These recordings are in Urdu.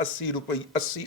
80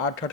8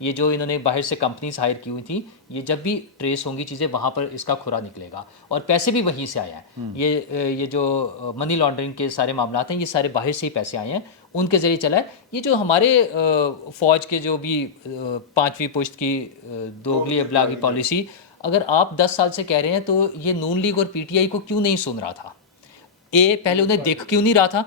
یہ جو انہوں نے باہر سے کمپنیز ہائر کی ہوئی تھیں یہ جب بھی ٹریس ہوں گی چیزیں وہاں پر اس کا کھرا نکلے گا اور پیسے بھی وہیں سے آئے ہیں. یہ جو منی لانڈرنگ کے سارے معاملات ہیں یہ سارے باہر سے ہی پیسے آئے ہیں ان کے ذریعے چلا ہے. یہ جو ہمارے فوج کے جو بھی 5ویں پشت کی دوگلی ابلاغی پالیسی اگر آپ 10 سال سے کہہ رہے ہیں تو یہ نون لیگ اور پی ٹی آئی کو کیوں نہیں سن رہا تھا؟ پہلے انہیں دیکھ کیوں نہیں رہا تھا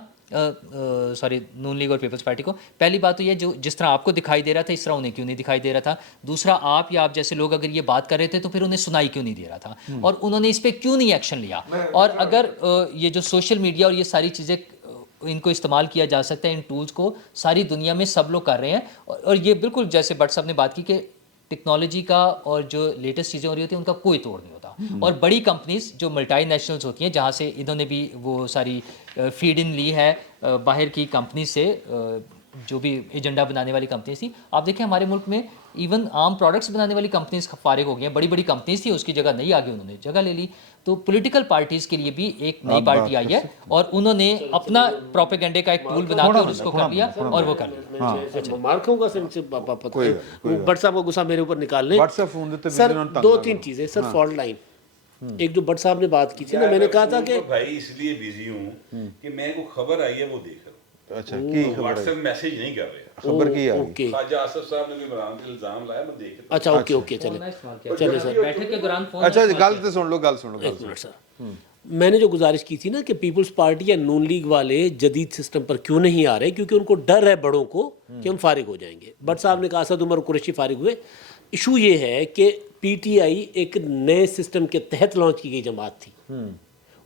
سوری نون لیگ اور پیپلز پارٹی کو؟ پہلی بات تو یہ جو جس طرح آپ کو دکھائی دے رہا تھا اس طرح انہیں کیوں نہیں دکھائی دے رہا تھا؟ دوسرا آپ یا آپ جیسے لوگ اگر یہ بات کر رہے تھے تو پھر انہیں سنائی کیوں نہیں دے رہا تھا اور انہوں نے اس پہ کیوں نہیں ایکشن لیا؟ اور اگر یہ جو سوشل میڈیا اور یہ ساری چیزیں ان کو استعمال کیا جا سکتا ہے ان ٹولز کو ساری دنیا میں سب لوگ کر رہے ہیں اور یہ بالکل جیسے بٹ صاحب نے بات کی کہ ٹیکنالوجی کا اور جو لیٹسٹ چیزیں ہو رہی ہوتی ہیں ان کا کوئی توڑ نہیں ہوتا. اور بڑی کمپنیز جو ملٹی نیشنلز ہوتی ہیں جہاں سے انہوں نے بھی وہ ساری فیڈ ان لی ہے باہر کی کمپنی سے جو بھی ایجنڈا بنانے والی کمپنیز تھی. آپ دیکھیں ہمارے ملک میں ایون عام پروڈکٹس بنانے والی کمپنیز فارغ ہو گئی ہیں. بڑی بڑی کمپنیز تھی اس کی جگہ نہیں آگے انہوں نے جگہ لے لی. تو پولیٹیکل پارٹیز کے لیے بھی ایک نئی پارٹی آئی ہے اور انہوں نے اپنا پروپیگنڈے کا ایک ٹول بنا کے اور اس کو کر لیا اور وہ کر لیا. مارکوں کا بٹ صاحب کا غصہ میرے اوپر نکال لیں سر. 2-3 چیزیں سر. فالٹ لائن ایک جو بٹ صاحب نے بات کی تھی نا میں نے کہا تھا کہ بھائی اس لیے بیزی ہوں کہ میں کو خبر آئی ہے وہ دیکھ رہا ہوں. اچھا کی خبر واٹس ایپ میسج نہیں کر رہے. خبر کی اوکے خواجہ آصف صاحب نے کوئی عمران پہ الزام لایا میں دیکھ رہا. اچھا اوکے چلے سر. بیٹھک کے دوران فون اچھا گل تو سن لو گل سن لو. ایک منٹ سر. میں نے جو گزارش کی تھی نا کہ پیپلز پارٹی یا نون لیگ والے جدید سسٹم پر کیوں نہیں آ رہے کیونکہ ان کو ڈر ہے بڑوں کو کہ ہم فارغ ہو جائیں گے. بٹ صاحب نے کہا اسد عمر قریشی فارغ ہوئے. ایشو یہ ہے کہ پی ٹی آئی ایک نئے سسٹم کے تحت لانچ کی گئی جماعت تھی.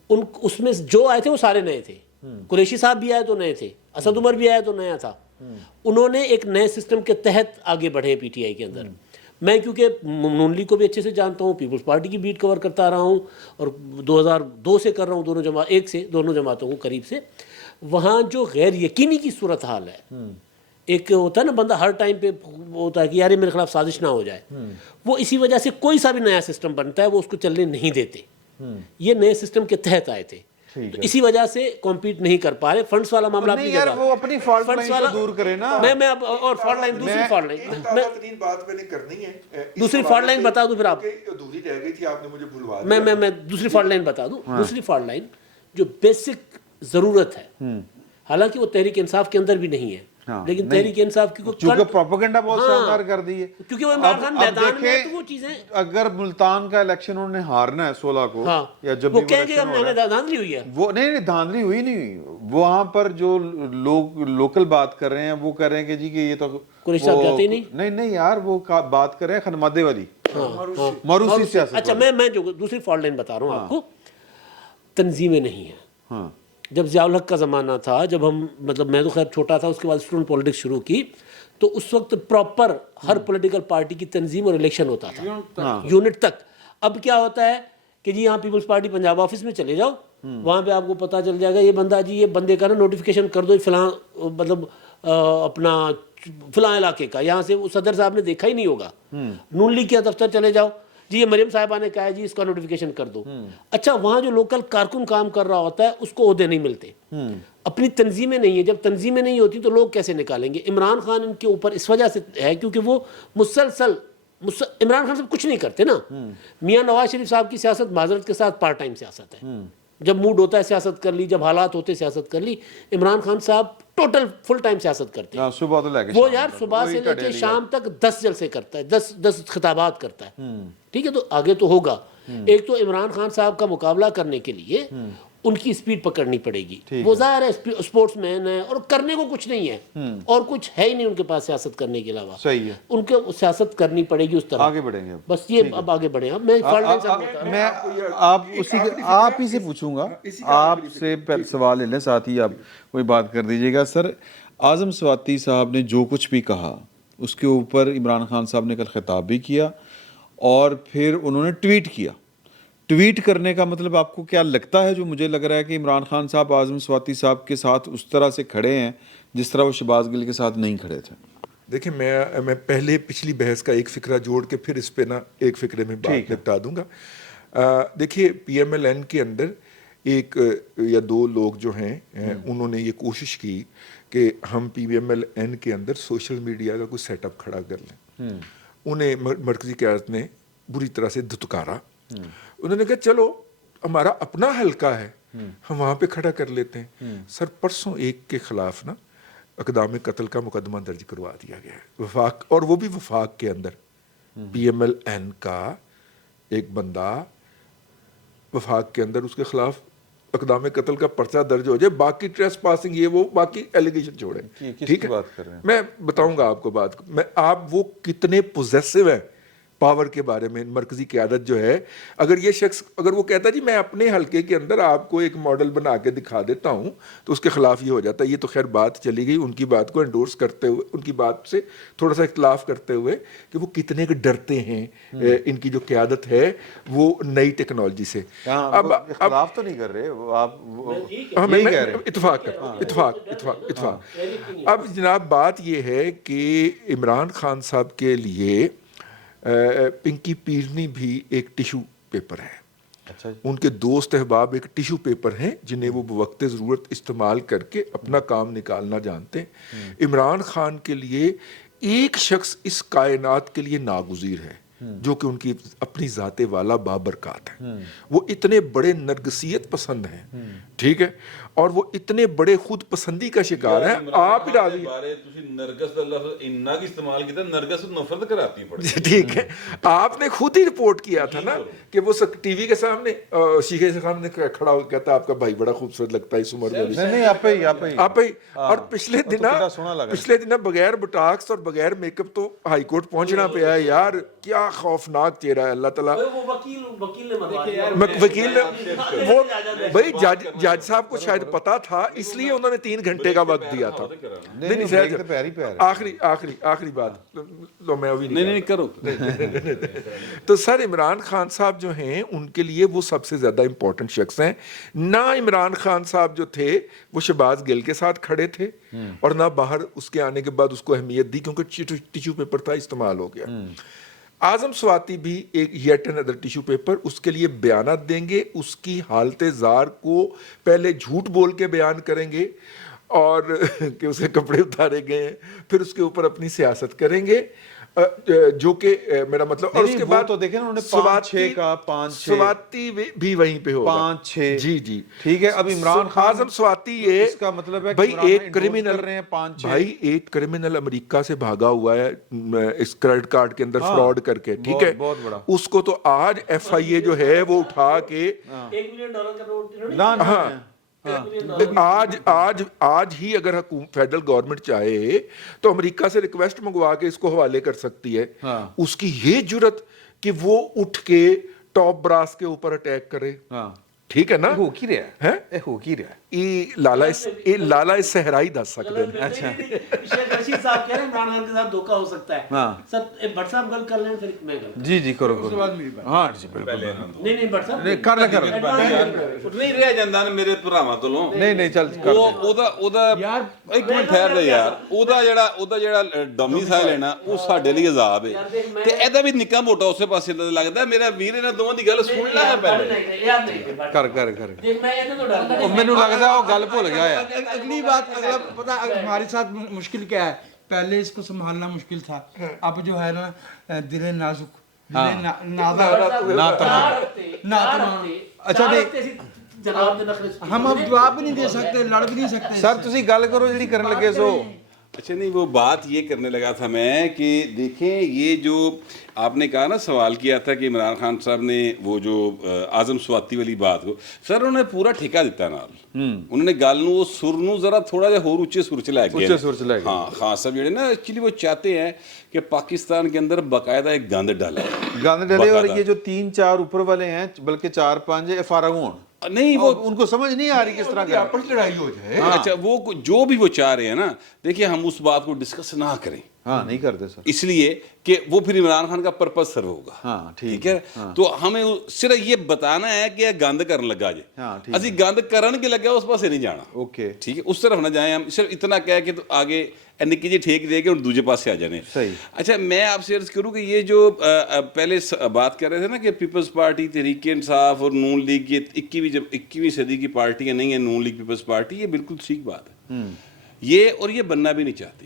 اس میں جو آئے تھے وہ سارے نئے تھے. قریشی صاحب بھی آئے تو نئے تھے, اسد عمر بھی آئے تو نیا تھا. انہوں نے ایک نئے سسٹم کے تحت آگے بڑھے پی ٹی آئی کے اندر. میں کیونکہ نون لیگ کو بھی اچھے سے جانتا ہوں, پیپلز پارٹی کی بیٹ کور کرتا رہا ہوں اور 2002 سے کر رہا ہوں دونوں جماعتوں کو قریب سے. وہاں جو غیر یقینی کی صورتحال ہے, ایک ہوتا ہے نا بندہ ہر ٹائم پہ ہوتا ہے کہ یار یہ میرے خلاف سازش نہ ہو جائے, وہ اسی وجہ سے کوئی سا بھی نیا سسٹم بنتا ہے وہ اس کو چلنے نہیں دیتے. یہ نئے سسٹم کے تحت آئے تھے تو اسی وجہ سے کمپیٹ نہیں کر پا رہے. فنڈز والا معاملہ نہیں یار وہ اپنی فالٹ لائن کو دور کرے نا. میں اب اور فالٹ لائن دوسری فالٹ لائن بات میں نے کرنی ہے. دوسری فالٹ لائن بتا دوں پھر آپ. ادھوری رہ گئی تھی آپ نے مجھے بھلوا دیا. میں دوسری فالٹ لائن بتا دوں. دوسری فالٹ لائن جو بیسک ضرورت ہے, حالانکہ وہ تحریک انصاف کے اندر بھی نہیں ہے لیکن تحریک انصاف کی چونکہ پروپیگنڈا بہت شاندار کر دی ہے کیونکہ وہ عمران خان میدان میں تو وہ چیزیں اگر ملتان کا الیکشن انہوں نے ہارنا ہے 16 کو یا جب وہ کہیں گے ہم نے دھاندلی ہوئی ہے. وہ نہیں دھاندلی ہوئی نہیں. وہاں پر جو لوگ لوکل بات کر رہے ہیں وہ کہہ رہے ہیں کہ جی کہ یہ تو قریشی صاحب جاتے ہی نہیں یار وہ بات کر رہے ہیں خنمادے والی موروثی سیاست. اچھا میں جو دوسری فالٹ لائن بتا رہا ہوں آپ کو, تنظیمیں نہیں ہیں. جب ضیاء الحق کا زمانہ تھا, جب ہم مطلب میں تو خیر چھوٹا تھا, اس کے بعد اسٹوڈنٹ پولیٹکس شروع کی, تو اس وقت پراپر ہر پولیٹیکل پارٹی کی تنظیم اور الیکشن ہوتا تھا یونٹ تک. اب کیا ہوتا ہے کہ جی یہاں پیپلز پارٹی پنجاب آفس میں چلے جاؤ, وہاں پہ آپ کو پتہ چل جائے گا یہ بندہ جی یہ بندے کا نا نوٹیفیکیشن کر دو فلاں مطلب اپنا فلاں علاقے کا, یہاں سے صدر صاحب نے دیکھا ہی نہیں ہوگا. نون لیگ کے دفتر چلے جاؤ, جی یہ مریم صاحبہ نے کہا ہے جی اس کا نوٹیفیکیشن کر دو. اچھا وہاں جو لوکل کارکن کام کر رہا ہوتا ہے اس کو عہدے نہیں ملتے, اپنی تنظیمیں نہیں ہیں. جب تنظیمیں نہیں ہوتی تو لوگ کیسے نکالیں گے؟ عمران خان ان کے اوپر اس وجہ سے ہے کیونکہ وہ مسلسل عمران خان صاحب کچھ نہیں کرتے نا. میاں نواز شریف صاحب کی سیاست معذرت کے ساتھ پارٹ ٹائم سیاست ہے. جب موڈ ہوتا ہے سیاست کر لی, جب حالات ہوتے سیاست کر لی. عمران خان صاحب ٹوٹل فل ٹائم سیاست کرتے ہیں. وہ یار صبح سے لے کے شام تک 10 جلسے کرتا ہے, 10 خطابات کرتا ہے. ٹھیک ہے, تو آگے تو ہوگا. ایک تو عمران خان صاحب کا مقابلہ کرنے کے لیے ان کی سپیڈ پکڑنی پڑے گی. وہ ظاہر ہے اسپورٹس مین ہے اور کرنے کو کچھ نہیں ہے اور کچھ ہے ہی نہیں ان کے پاس سیاست کرنے کے علاوہ. صحیح ہے, ان کو سیاست کرنی پڑے گی اس طرح. آگے بڑھیں گے بس یہ اب آگے بڑھیں. اب میں آپ ہی سے پوچھوں گا, آپ سے سوال لے لیں, ساتھ ہی آپ کوئی بات کر دیجیے گا. سر اعظم سواتی صاحب نے جو کچھ بھی کہا اس کے اوپر عمران خان صاحب نے کل خطاب بھی کیا اور پھر انہوں نے ٹویٹ کیا. ٹویٹ کرنے کا مطلب آپ کو کیا لگتا ہے؟ جو مجھے لگ رہا ہے کہ عمران خان صاحب اعظم سواتی صاحب کے ساتھ اس طرح سے کھڑے ہیں جس طرح وہ شہباز گل کے ساتھ نہیں کھڑے تھے. دیکھیں میں پہلے پچھلی بحث کا ایک فقرہ جوڑ کے پھر اس پہ نا ایک فقرے میں بات نپٹا دوں گا. دیکھیے پی ایم ایل این کے اندر ایک یا دو لوگ جو ہیں انہوں نے یہ کوشش کی کہ ہم پی ایم ایل این کے اندر سوشل میڈیا کا کوئی سیٹ اپ کھڑا کر لیں. انہیں مرکزی قیادت نے بری طرح سے دھتکارا. انہوں نے کہا چلو ہمارا اپنا حلقہ ہے, ہم وہاں پہ کھڑا کر لیتے ہیں. سر پرسوں ایک کے خلاف نا اقدام قتل کا مقدمہ درج کروا دیا گیا ہے وفاق, اور وہ بھی وفاق کے اندر. پی ایم ایل این کا ایک بندہ وفاق کے اندر, اس کے خلاف اقدام قتل کا پرچہ درج ہو جائے, باقی ٹریس پاسنگ یہ وہ باقی ایلیگیشن چھوڑیں. ٹھیک ہے, میں بتاؤں گا آپ کو بات, میں آپ وہ کتنے پوزیسو ہیں پاور کے بارے میں. مرکزی قیادت جو ہے, اگر یہ شخص اگر وہ کہتا جی میں اپنے حلقے کے اندر آپ کو ایک ماڈل بنا کے دکھا دیتا ہوں, تو اس کے خلاف یہ ہو جاتا ہے. یہ تو خیر بات چلی گئی ان کی بات کو انڈورس کرتے ہوئے, ان کی بات سے تھوڑا سا اختلاف کرتے ہوئے کہ وہ کتنے ڈرتے ہیں ان کی جو قیادت ہے وہ نئی ٹیکنالوجی سے. اب اختلاف تو نہیں کر رہے آپ, اتفاق. اب جناب بات یہ ہے کہ عمران خان صاحب کے لیے پنکی پیرنی بھی ایک ٹیشو پیپر ہے. اچھا, ان کے دوست احباب ایک ٹیشو پیپر ہیں جنہیں وہ بوقت ضرورت استعمال کر کے اپنا کام نکالنا جانتے ہیں. عمران خان کے لیے ایک شخص اس کائنات کے لیے ناگزیر ہے جو کہ ان کی اپنی ذات والا بابرکات ہیں. وہ اتنے بڑے نرگسیت پسند ہیں, ٹھیک ہے, اور وہ اتنے بڑے خود پسندی کا شکار ہیں. آپ راضی نرگس دا لفظ اننا کی استعمال کیا, نرگس نفرت کراتی ہے. ٹھیک ہے, آپ نے خود ہی رپورٹ کیا تھا نا کہ وہ ٹی وی کے سامنے شیشے کے سامنے کھڑا ہو کہتا آپ کا بھائی بڑا خوبصورت لگتا ہے اس عمر میں. نہیں آپ ہی. اور پچھلے دن بغیر بٹاکس اور بغیر میک اپ تو ہائی کورٹ پہنچنا پہ ہے. یار کیا خوفناک چہرہ ہے. اللہ تعالیٰ وکیل نے وہ بھائی جج صاحب کو شاید پتا تھا, اس لیے انہوں نے 3 گھنٹے کا وقت دیا تھا. آخری بات لو, میں ابھی نہیں کرو. تو سر عمران خان صاحب جو ہیں ان کے لیے وہ سب سے زیادہ امپورٹنٹ شخص ہیں. نہ عمران خان صاحب جو تھے وہ شہباز گل کے ساتھ کھڑے تھے, اور نہ باہر اس کے آنے کے بعد اس کو اہمیت دی کیونکہ ٹیشو پیپر تھا, استعمال ہو گیا. اعظم سواتی بھی ایک یٹ انادر ٹیشو پیپر, اس کے لیے بیانات دیں گے, اس کی حالت زار کو پہلے جھوٹ بول کے بیان کریں گے اور کہ اس کے کپڑے اتارے گئے ہیں, پھر اس کے اوپر اپنی سیاست کریں گے, جو کہ میرا مطلب. اور اس کے بعد تو دیکھیں انہوں نے 5-6 کا 5-6 سواتی بھی وہیں پہ ہوگا 5-6. جی ٹھیک ہے. اب عمران خان اعظم سواتی یہ اس کا مطلب ہے بھائی ایک کریمنل رہے ہیں 5-6. بھائی ایک کریمنل امریکہ سے بھاگا ہوا ہے اس کریڈٹ کارڈ کے اندر فراڈ کر کے, ٹھیک ہے, بہت بڑا. اس کو تو آج ایف آئی اے جو ہے وہ اٹھا کے $1 ملین کا نوٹ آج ہی اگر فیڈرل گورنمنٹ چاہے تو امریکہ سے ریکویسٹ منگوا کے اس کو حوالے کر سکتی ہے. اس کی یہ جرت کہ وہ اٹھ کے ٹاپ براس کے اوپر اٹیک کرے, ٹھیک ہے نا, ہو کی رہا ہے, ہو کی رہا ہے. یہ لالا صحرائی دس سکتے ہیں. اچھا, شیخ رشید صاحب کہہ رہے ہیں عمران خان کے ساتھ دھوکہ ہو سکتا ہے. سر بٹ صاحب گل کر لیں پھر میں گل. جی کرو. ہاں جی بالکل. نہیں بٹ صاحب کر نہیں رہ جاندا میرے بھراواں تولوں. نہیں چل ਉਹਦਾ ਇੱਕ ਮਿੰਟ ਠਹਿਰ ਜਾ ਯਾਰ, ਉਹਦਾ ਜਿਹੜਾ ਡੋਮਿਸਾਈਲ ਹੈ ਨਾ ਉਹ ਸਾਡੇ ਲਈ ਅਜ਼ਾਬ ਹੈ, ਤੇ ਇਹਦਾ ਵੀ ਨਿੱਕਾ ਮੋਟਾ ਉਸੇ ਪਾਸੇ ਲੱਗਦਾ. ਮੇਰਾ ਵੀਰ ਇਹਨਾਂ ਦੋਵਾਂ ਦੀ ਗੱਲ ਸੁਣ ਲੈ ਪਹਿਲੇ. ਕਰ دیکھ میں یہ تو ڈر ਉਹ ਮੈਨੂੰ ਲੱਗਦਾ ਉਹ ਗੱਲ ਭੁੱਲ ਗਿਆ ਆ. اگلی بات اگلا پتا ہمارے ساتھ مشکل کیا ہے, پہلے اس کو سنبھالنا مشکل تھا, اب جو ہے نا دل نازک اچھا نہیں ہم اب جواب بھی نہیں دے سکتے, لڑ بھی نہیں سکتے. سر تسی گل کرو جڑی کرن لگے سو. اچھا نہیں, وہ بات یہ کرنے لگا تھا میں کہ دیکھیں یہ جو آپ نے کہا نا, سوال کیا تھا کہ عمران خان صاحب نے وہ جو اعظم سواتی والی بات کو, سر انہوں نے پورا ٹھیکہ دیتا نال. انہوں نے گل نو سر نو ذرا تھوڑا جہا اور اونچے سر چ لے گئے. ہاں خان صاحب جڑے نا ایکچولی وہ چاہتے ہیں کہ پاکستان کے اندر باقاعدہ ایک گند ڈالے, اور یہ جو 3-4 اوپر والے ہیں بلکہ 4-5 فارغ ہوں. نہیں وہ ان کو سمجھ نہیں آ رہی کس طرح آپس لڑائی ہو جائے. اچھا وہ جو بھی وہ چاہ رہے ہیں نا, دیکھیے ہم اس بات کو ڈسکس نہ کریں. ہاں نہیں کرتے سر, اس لیے کہ وہ پھر عمران خان کا پرپز سرو ہوگا. ہاں ٹھیک ہے, تو ہمیں صرف یہ بتانا ہے کہ گند کرن لگا جے, اسی گند کرن کے لگا اس پاسے نہیں جانا. اوکے ٹھیک ہے, اس طرف نہ جائیں. ہم صرف اتنا کہہ کے تو آگے نکی جی ٹھیک دے کے اور دوسرے پاس سے آ جانے. اچھا میں آپ سے عرض کروں کہ یہ جو پہلے بات کر رہے تھے نا کہ پیپلز پارٹی, تحریک انصاف اور نون لیگ یہ 21ویں صدی کی پارٹیاں نہیں ہیں, نون لیگ پیپلز پارٹی, یہ بالکل ٹھیک بات ہے یہ, اور یہ بننا بھی نہیں چاہتی.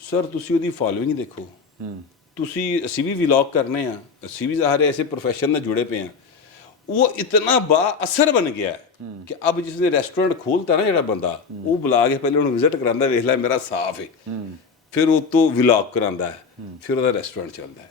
ਸਰ ਤੁਸੀਂ ਉਹਦੀ ਫਾਲੋਇੰਗ ਦੇਖੋ, ਤੁਸੀਂ ਅਸੀਂ ਵੀ ਵਲੌਗ ਕਰਨੇ ਆ, ਅਸੀਂ ਵੀ ਜ਼ਾਹਰ ਐਸੇ ਪ੍ਰੋਫੈਸ਼ਨ ਨਾਲ ਜੁੜੇ ਪਏ ਆ। ਉਹ ਇਤਨਾ ਬਾ ਅਸਰ ਬਣ ਗਿਆ ਕਿ ਅਬ ਜਿਸਨੇ ਰੈਸਟੋਰੈਂਟ ਖੋਲਤਾ ਨਾ ਜਿਹੜਾ ਬੰਦਾ, ਉਹ ਬੁਲਾ ਕੇ ਪਹਿਲੇ ਉਹਨੂੰ ਵਿਜ਼ਿਟ ਕਰਾਂਦਾ, ਵੇਖ ਲੈ ਮੇਰਾ ਸਾਫ ਹੈ, ਫਿਰ ਉਹ ਤੋਂ ਵਲੌਗ ਕਰਾਂਦਾ ਹੈ, ਫਿਰ ਉਹਦਾ ਰੈਸਟੋਰੈਂਟ ਚੱਲਦਾ ਹੈ।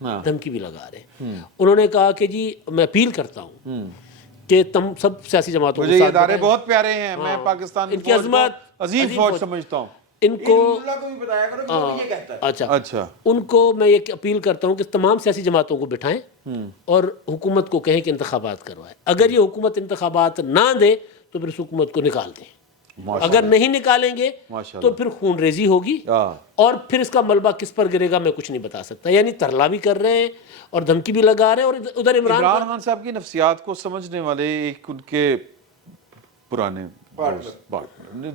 دھمکی بھی لگا رہے ہیں. انہوں نے کہا کہ جی میں اپیل کرتا ہوں کہ تم سب سیاسی جماعتوں کو مجھے یہ ساتھ ادارے بٹھائیں. بہت پیارے ہیں, میں پاکستان ان کی عظمت عظیم فوج سمجھتا ہوں. ان کو کو بھی بتایا کرو کہ وہ یہ کہتا ہے. اچھا اچھا, ان کو میں یہ اپیل کرتا ہوں کہ تمام سیاسی جماعتوں کو بٹھائیں اور حکومت کو کہیں کہ انتخابات کروائے. اگر یہ حکومت انتخابات نہ دے تو پھر اس حکومت کو نکال دیں. اگر نہیں نکالیں گے تو پھر خون ریزی ہوگی, اور پھر اس کا ملبہ کس پر گرے گا میں کچھ نہیں بتا سکتا. یعنی ترلا بھی کر رہے ہیں اور دھمکی بھی لگا رہے ہیں. اور ادھر عمران خان صاحب کی نفسیات کو سمجھنے والے ایک ان کے پرانے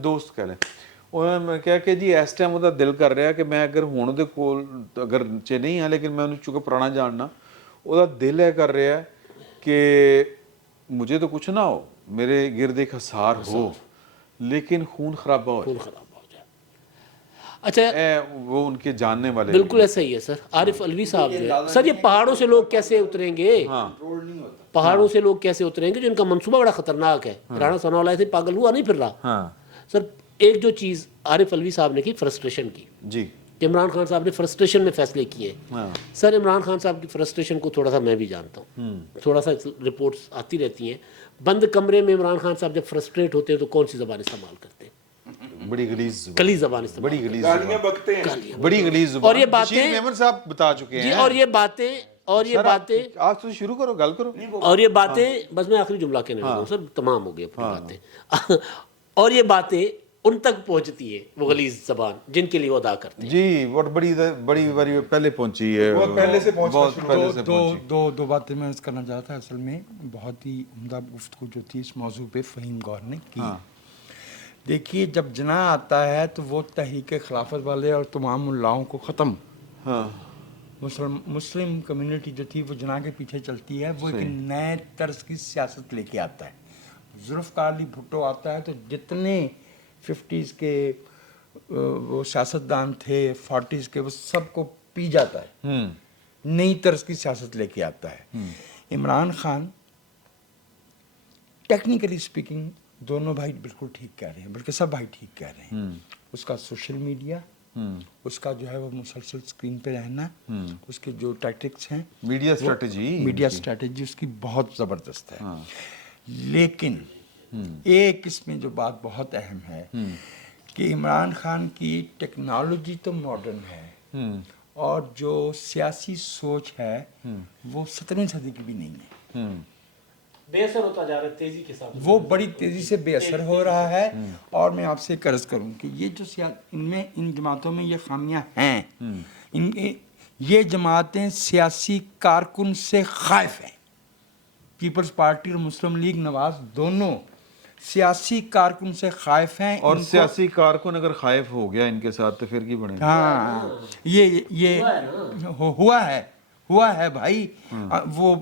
دوست کہہ لیں, انہوں نے کہا کہ جی اس ٹائم وہ دل کر رہا کہ میں اگر ہوں دے کول اگر چے نہیں ہے لیکن میں انہوں چونکہ پرانا جاننا وہ دل ہے کر رہا ہے کہ مجھے تو کچھ نہ ہو, میرے گرد ایک حصار ہو لیکن خون خرابہ ہو جائے. اچھا وہ ان کے جاننے والے بالکل ایسا ہی ہے سر. عارف علوی صاحب جو ہے سر, یہ پہاڑوں سے لوگ کیسے اتریں گے؟ پہاڑوں سے لوگ کیسے اتریں گے جو ان کا منصوبہ بڑا خطرناک ہے. رانا ثناء اللہ سے پاگل ہوا نہیں پھر رہا سر. ایک جو چیز عارف علوی صاحب نے کی فرسٹریشن کی, جی کہ عمران خان صاحب نے فرسٹریشن میں فیصلے کیے. سر عمران خان صاحب کی فرسٹریشن کو تھوڑا سا میں بھی جانتا ہوں, تھوڑا سا رپورٹس آتی رہتی ہیں. بند کمرے میں عمران خان صاحب جب فرسٹریٹ ہوتے ہیں تو کون سی زبان استعمال کرتے ہیں؟ بڑی غلیظ کلی زبان استعمال, بڑی غلیظ گالیاں بکتے ہیں. بڑی غلیظ زبان. اور یہ باتیں بشیر میمن صاحب بتا چکے جی, ہیں. اور یہ باتیں آج تو شروع کرو گل کرو. اور یہ باتیں بس میں آخری جملہ کہنے لگا ہوں سر, تمام ہو گئی اپنی باتیں. اور یہ باتیں ان تک پہنچتی ہے وہ غلیظ زبان جن کے لیے وہ ادا کرتے ہیں. جی اور بڑی بڑی پہلے پہنچی ہے, بہت پہلے سے پہنچنا پہلے سے پہنچی. دو باتیں میں عرض کرنا چاہتا تھا. اصل میں بہت ہی عمدہ گفتگو جو تھی اس موضوع پہ فہیم گور نے کی. دیکھیے جب جناح آتا ہے تو وہ تحریک خلافت والے اور تمام ملاؤں کو ختم, مسلم کمیونٹی جو تھی وہ جناح کے پیچھے چلتی ہے. وہ ایک نئے طرز کی سیاست لے کے آتا ہے. ذوالفقار علی بھٹو آتا ہے تو جتنے 50s کے وہ سیاستدان تھے 40s کے وہ سب کو پی جاتا ہے, نئی طرز کی سیاست لے کے آتا ہے. عمران خان ٹیکنیکلی اسپیکنگ دونوں بھائی بالکل ٹھیک کہہ رہے ہیں, بلکہ سب بھائی ٹھیک کہہ رہے ہیں. اس کا سوشل میڈیا, اس کا جو ہے وہ مسلسل اسکرین پہ رہنا, اس کے جو ٹیکٹکس ہیں, میڈیا اسٹریٹجی اس کی بہت زبردست ہے. لیکن ایک اس میں جو بات بہت اہم ہے کہ عمران خان کی ٹیکنالوجی تو ماڈرن ہے اور جو سیاسی سوچ ہے وہ 17ویں صدی کی بھی نہیں ہے. بے اثر ہوتا جا رہا ہے تیزی کے ساتھ, وہ بڑی تیزی سے بے اثر ہو رہا ہے. اور میں آپ سے عرض کروں کہ یہ جو ان جماعتوں میں یہ خامیاں ہیں, یہ جماعتیں سیاسی کارکن سے خائف ہیں. پیپلز پارٹی اور مسلم لیگ نواز دونوں سیاسی کارکن سے خائف ہیں. اور سیاسی کارکن اگر خائف ہو گیا ان کے ساتھ تو پھر کی بنے گا. ہاں یہ ہوا ہے بھائی. وہ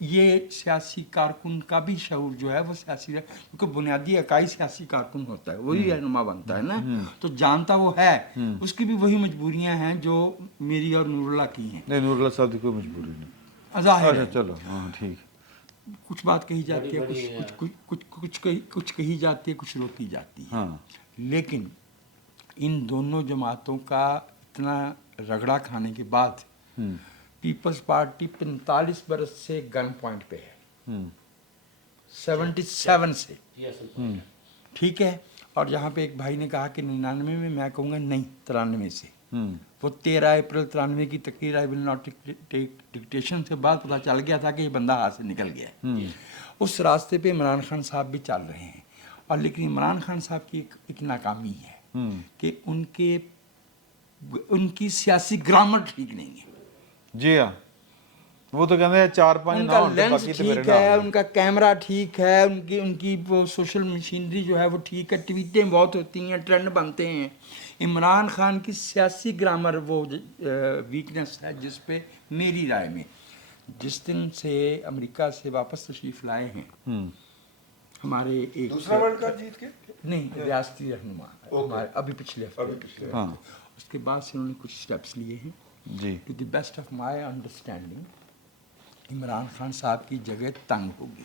یہ سیاسی کارکن کا بھی شعور جو ہے وہ سیاسی, کیونکہ بنیادی اکائی سیاسی کارکن ہوتا ہے, وہی رہنما بنتا ہے نا, تو جانتا وہ ہے. اس کی بھی وہی مجبوریاں ہیں جو میری اور نور اللہ کی ہیں. نہیں, نور اللہ صاحب کی کوئی مجبوری نہیں. ظاہر ہے. چلو ہاں ٹھیک. کچھ بات کہی جاتی ہے, کچھ کہی جاتی ہے, کچھ روکی جاتی ہے. لیکن ان دونوں جماعتوں کا اتنا رگڑا کھانے کے بعد پیپلز پارٹی 45 برس سے گن پوائنٹ پہ ہے, 77 سے, ٹھیک ہے. اور جہاں پہ ایک بھائی نے کہا کہ 99 میں کہوں گا نہیں, 93 سے. وہ 13 اپریل 93 کی تقریر آئی ول ناٹ ڈکٹیشن سے بعد پتہ چل گیا تھا کہ یہ بندہ ہاتھ سے نکل گیا ہے. اس راستے پہ عمران خان صاحب بھی چل رہے ہیں. اور لیکن عمران خان صاحب کی ایک ناکامی ہے کہ ان کی سیاسی گرامر ٹھیک نہیں ہے. جی ہاں, وہ تو کہتے ہیں 4-5 ان کا لینس ٹھیک ہے, ان کا کیمرہ ٹھیک ہے, ان کی وہ سوشل مشینری جو ہے وہ ٹھیک ہے, ٹویٹیں بہت ہوتی ہیں, ٹرینڈ بنتے ہیں. عمران خان کی سیاسی گرامر وہ ویکنس ہے جس پہ میری رائے میں جس دن سے امریکہ سے واپس تشریف لائے ہیں ہمارے ایک دوسرا ورلڈ کپ جیت کے نہیں ریاستی رہنما ہمارے ابھی پچھلے ہفتے, اس کے بعد سے انہوں نے کچھ اسٹیپس لیے ہیں. جی, to the best of my understanding Imran Khan صاحب کی جگہ تنگ ہوگی.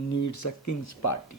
needs a king's party।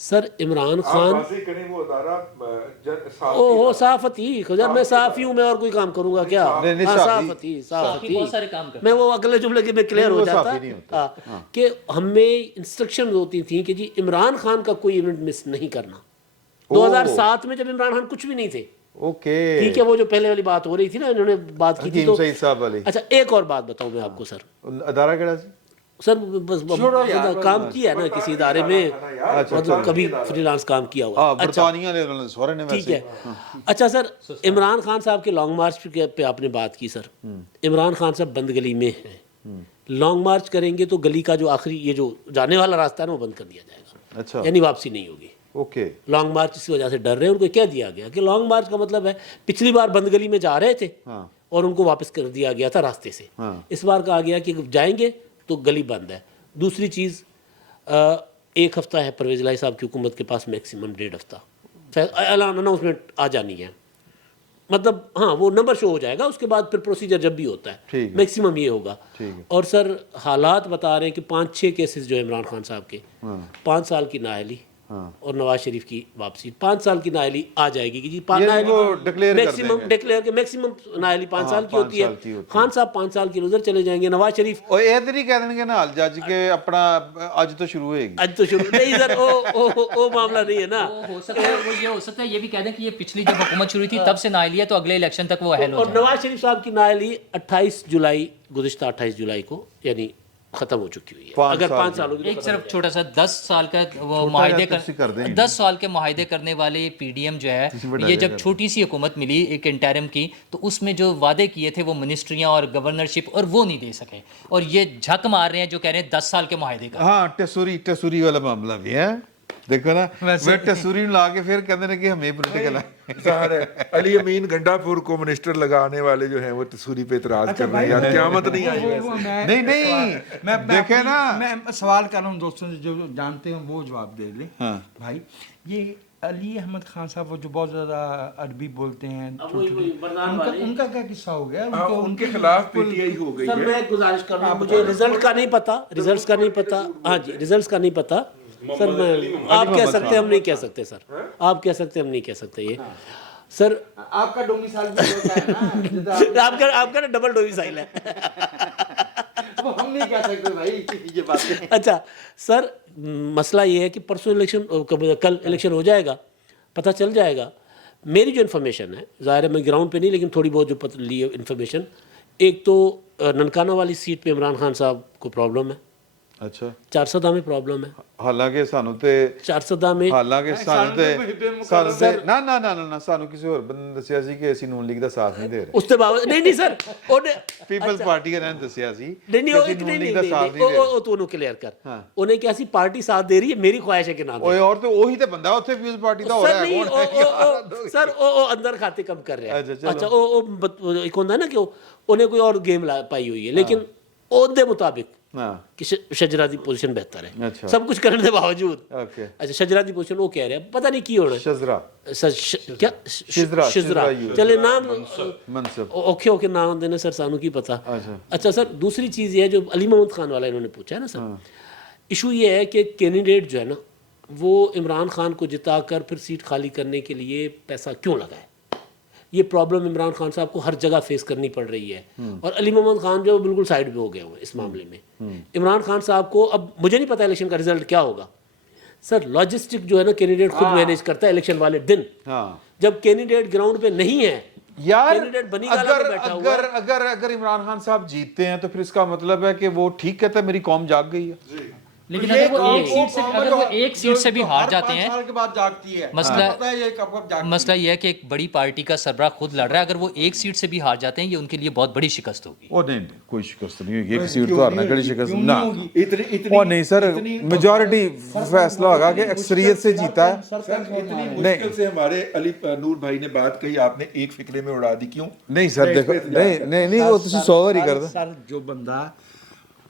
سر عمران آپ خان واضح کریں وہ ادارہ او صحافتی خدا میں صحافی ہوں، میں اور کوئی کام کروں گا کیا؟ نہیں، ہاں، صحافی، صحافتی بہت سارے کام کرتے میں وہ اگلے جملے کے میں کلیئر ہو وہ جاتا صحافی نہیں ہوتا۔ ہاں، کہ ہمیں انسٹرکشن ہوتی تھیں کہ جی عمران خان کا کوئی ایونٹ مس نہیں کرنا۔ 2007 میں جب عمران خان کچھ بھی نہیں تھے، اوکے، ٹھیک ہے، وہ جو پہلے والی بات ہو رہی تھی نا، انہوں نے بات کی تھی حکیم تو سعید صاحب والی اچھا ایک اور بات بتاؤں میں آپ کو سر، ادارہ کیڑا سی؟ سر بس کام کیا ہے نا کسی ادارے میں، مطلب کبھی فری لانس کام کیا ہوا۔ ہاں، برطانیہ نے انہوں نے سورے نے ٹھیک ویسے ہے، اچھا سر عمران خان صاحب کے لانگ مارچ پہ آپ نے بات کی سر، عمران خان صاحب بند گلی میں ہیں، لانگ مارچ کریں گے تو گلی کا جو آخری یہ جو جانے والا راستہ ہے نا وہ بند کر دیا جائے گا، اچھا، یعنی واپسی نہیں ہوگی۔ اوکے، لانگ مارچ اسی وجہ سے ڈر رہے ہیں، ان کو کہہ دیا گیا کہ لانگ مارچ کا مطلب ہے پچھلی بار بند گلی میں جا رہے تھے اور ان کو واپس کر دیا گیا تھا راستے سے، اس بار کہا گیا کہ جائیں گے تو گلی بند ہے۔ دوسری چیز، 1 ہفتہ ہے پرویز الہی صاحب کی حکومت کے پاس، میکسیمم 1.5 ہفتہ اعلان اناؤنسمنٹ آ جانی ہے، مطلب ہاں وہ نمبر شو ہو جائے گا، اس کے بعد پھر پروسیجر جب بھی ہوتا ہے میکسیمم یہ ہوگا۔ اور سر حالات بتا رہے ہیں کہ 5-6 کیسز جو عمران خان صاحب کے، 5 سال کی نااہلی اور نواز شریف کی واپسی، 5 سال کی نااہلی آ جائے گی کہ جی میکسیمم ڈکلیئر کے میکسیمم نااہلی 5 سال کی ہوتی ہے، خان صاحب 5 سال کی ادھر چلے جائیں گے، نواز شریف اور ادھر ہی کہہ دیں گے نا جج کے اپنا اج تو شروع ہوئے گی، آج تو شروع نہیں سر، وہ معاملہ نہیں ہے نا، ہو سکتا ہے وہ یہ ہو سکتا ہے یہ بھی کہہ دیں کہ یہ پچھلی جب حکومت شروع تھی تب سے نااہلی ہے تو اگلے الیکشن تک وہ حل ہو اور جائے۔ نواز شریف صاحب کی نااہلی 28 جولائی گزشتہ 28 جولائی کو یعنی ختم ہو چکی ہوئی ہے، اگر 5 سالوں کی ایک صرف چھوٹا سا 10 سال کا وہ معاہدے کر 10 سال کے معاہدے کرنے والے پی ڈی ایم جو ہے، یہ جب چھوٹی سی حکومت ملی ایک انٹرم کی تو اس میں جو وعدے کیے تھے وہ منسٹریاں اور گورنرشپ اور وہ نہیں دے سکے، اور یہ جھک مار رہے ہیں جو کہہ رہے ہیں 10 سال کے معاہدے کا۔ ہاں ٹسوری والا معاملہ بھی ہے، دیکھو نا وہ ٹسوری لا کے پھر کہتے ہیں کہ ہمیں پولیٹیکل ظاہر ہے علی امین گنڈا پور کو منسٹر لگانے والے جو ہیں وہ تسوری پہ اعتراض کر رہے ہیں، یار قیامت نہیں آئی ویسے۔ نہیں دیکھیں نا، میں سوال کر رہا ہوں دوستوں سے جو جانتے ہیں وہ جواب دے لیں بھائی۔ یہ علی احمد خان صاحب وہ جو بہت زیادہ عربی بولتے ہیں، ان کا کیا قصہ ہو گیا؟ ان کے خلاف پی ٹی آئی ہو گئی سر ہے۔ میں گزارش کر رہا ہوں، مجھے رزلٹ کا نہیں پتا، ریزلٹس کا نہیں پتا، ہاں جی ریزلٹس کا نہیں پتا سر، میں آپ کہہ سکتے ہم نہیں کہہ سکتے سر، آپ کہہ سکتے ہم نہیں کہہ سکتے یہ سر، آپ کا ڈومیسائل بھی ہوتا ہے نا، آپ کا نا ڈبل ڈومیسائل ہے، وہ ہم نہیں کہہ سکتے بھائی یہ بات۔ اچھا سر مسئلہ یہ ہے کہ پرسوں الیکشن، کل الیکشن ہو جائے گا، پتہ چل جائے گا۔ میری جو انفارمیشن ہے، ظاہر ہے میں گراؤنڈ پہ نہیں لیکن تھوڑی بہت جو لی ہے انفارمیشن، ایک تو ننکانہ والی سیٹ پہ عمران خان صاحب کو پرابلم ہے، اچھا، 400 میں پرابلم ہے، حالانکہ سانو تے 400 میں حالانکہ سانو تے نہ سانو کسی اور بندے نے دسیا سی کہ اسی نون لیگ دا ساتھ نہیں دے رہے، اس کے باوجود نہیں سر پیپلز پارٹی کے نے دسیا سی نہیں کہ اسی نون لیگ دا ساتھ نہیں دے رہے۔ وہ تو انہوں کلیئر کر، انہیں کیا سی پارٹی ساتھ دے رہی ہے، میری خواہش ہے کہ نہ دے اوے اور تو وہی تے بندہ اوتھے پیپلز پارٹی دا ہو سر رہا ہے، نہیں سر وہ اندر کھاتے کم کر رہے ہیں، اچھا، اچھا وہ ایک ہوتا ہے نا کہ انہیں کوئی اور گیم پائی ہوئی ہے، لیکن عہدے مطابق کہ شجرا دی پوزیشن بہتر ہے سب کچھ کرنے کے باوجود۔ اچھا شجرا دی پوزیشن وہ کہہ رہے ہیں، پتہ نہیں کی ہونا ہے، کیا شجرا، چلے نام اوکے نام دینے سر سانو کی پتہ۔ اچھا سر دوسری چیز یہ ہے جو علی محمد خان والا انہوں نے پوچھا ہے نا سر، ایشو یہ ہے کہ کینڈیڈیٹ جو ہے نا وہ عمران خان کو جتا کر پھر سیٹ خالی کرنے کے لیے پیسہ کیوں لگائے، یہ پرابلم عمران خان صاحب کو ہر جگہ فیس کرنی پڑ رہی ہے، اور علی محمد خان جو بالکل سائڈ پہ ہو گئے ہوئے اس معاملے میں۔ عمران خان صاحب کو اب مجھے نہیں پتا الیکشن کا رزلٹ کیا ہوگا سر، لاجسٹک جو ہے نا کینڈیڈیٹ خود مینیج کرتا ہے الیکشن والے دن، جب کینڈیڈیٹ گراؤنڈ پہ نہیں ہے یار اگر عمران خان صاحب جیتتے ہیں تو پھر اس کا مطلب ہے کہ وہ ٹھیک کہتا ہے میری قوم جاگ گئی ہے، لیکن اگر وہ ایک سیٹ سے بھی ہار جاتے ہیں، مسئلہ یہ ہے کہ ایک بڑی پارٹی کا سربراہ خود لڑ رہا ہے، اگر وہ ایک سیٹ سے بھی ہار جاتے ہیں یہ ان کے لیے بہت بڑی شکست ہوگی۔ وہ نہیں کوئی شکست نہیں ہوگی، ایک سیٹ تو ہارنا کڑی شکست نہ، وہ نہیں سر، میجورٹی فیصلہ ہوگا کہ اکثریت سے جیتا ہے۔ اتنی مشکل سے ہمارے علی نور بھائی نے بات کہی، آپ نے ایک فکرے میں اڑا دی، کیوں؟ نہیں سر دیکھو نہیں وہ تسی 100 واری کر دو سر جو بندہ